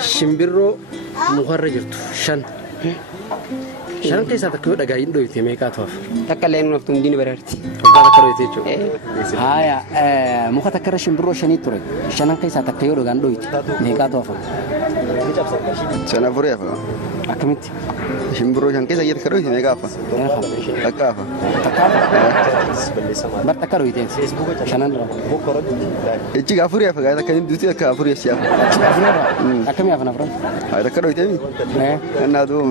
shimbirroo mukarra jirtu shan keessaa takka yoo dhagaayin dhoyite meeqaa tu'aaf? Takka leen naftu hundinii bararti. Waggaa takka dhoyite jechuudha. Haaya muka takkarra shimbirroo shanii ture. Shanan keessaa takka yoo dhagaan dhoyite meeqaa tu'aaf? Sana furii hafa. Akkamitti? Shimbirroo shan keessa takka dhoyite meeqaa hafa? Takka hafa. Bar takka dhoyite shanan dura. Ichi gaa furii hafa gaa takka hin duuti takka furii si hafa. Akkamii hafan afran? Haa takka dhoyite mi? Annaa duu.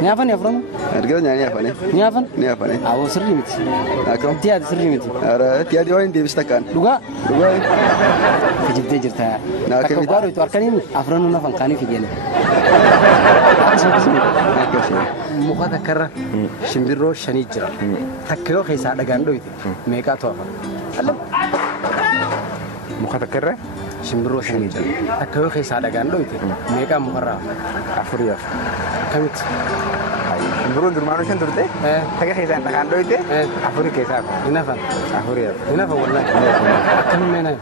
Ni hafan afran? Argaa nyaani hafane. Ni hafan? Ni hafane. Awwa sirrii miti. Akkam? Tiyaati sirrii miti. Ara tiyaati waan deebis takkaan. Dhugaa? Dhugaa. Fijittee jirta. Takka Akkamitti? gaarii tu harkaniin afranuu nafan kaanii figeene. Muka takkarra shimbirroo shanii jira. Takka yoo keessaa dhagaan dhoyite meeqaa tu'aaf? Muka takkarra Shimbirroo shanii jira. Takka yoo keessaa dhagaan dhoyite meeqaa mukarraa? afurii hafa. Akkamitti? Shimbirroon durmaanuu shan turte takka keessaan dhagaan dhoyite afurii keessaa hafa. Hin hafan? Afurii hafa. Hin hafan wallaahi. Akkamiin meenaa?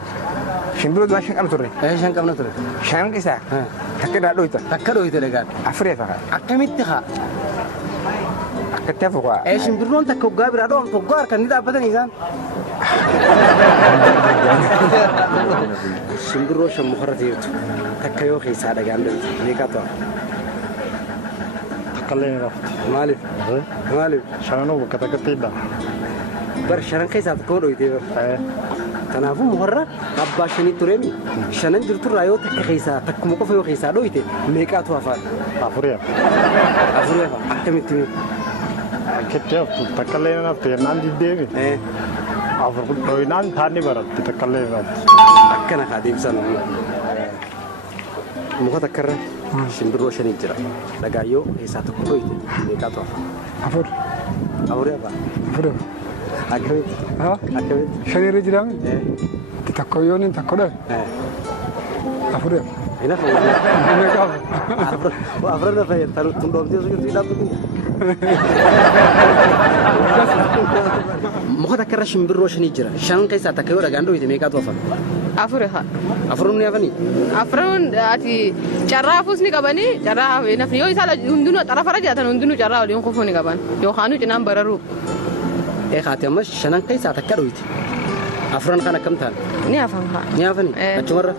Shimbirroo duraan shan qabna turre. Shan qabna ture. Shan keessaa takka dhaa dhoyita. Takka dhoyite dhagaan. Afurii hafa. Akkamitti haa? Akkatti hafu kuwa. Shimbirroon takka waggaa biraa dhoomtu waggaa harkanii dhaabbatanii isaan. Shimbirroo shan mukarra jirtu takka yoo keessaa dhagaan dhoyite meeqaa tu'aaf? Takka leen rafti. Maaliif? Maaliif? Shananuu bakka takkatti hidha. Bar shanan keessaa takka dhoyite bar. Kanaafuu mukarra abbaa shanii tureemi shanan jirturraa yoo takka keessaa takkuma qofa yoo keessaa dhoyite meeqaa tu'aaf? Afurii hafa. Afurii hafa. Akkamitti? Akkatti haftu takka leen rafti yennaan diddeemi. Afur dhoyinaan taanni baratti takka leen rafti. Akkana haa deebisan muka takkarra shimbirroo shanii jira. Dhagaa yoo keessaa tokko dhoyite meeqaa tu'aaf? Afur. Afurii hafa. Afur. Akkamitti? Akkamitti? Shanii irra jiraami. Takka yoo niin takka dhoye. Afurii hafa. Hin hafa afran na fayyadatan tundoomtee osoo jirtu hidhaabdu kun. Muka takkarra shimbirroo shanii jira. Shan keessaa takka yoo dhagaan dhoyite meeqaa tu'aaf? Afuri haa. Afuruun ni hafanii? Afuruun ati carraa hafuus ni qabanii carraa hafee nafni yoo isaan hundinuu xarafarra jiraatan hundinuu carraa waliin kufuu ni qaban yookaan cinaan bararuu. Haati ammas shanan keessaa takka dhoyite. Afuran kan akkam ta'an? Ni hafan haa. Ni hafanii? Achumarra?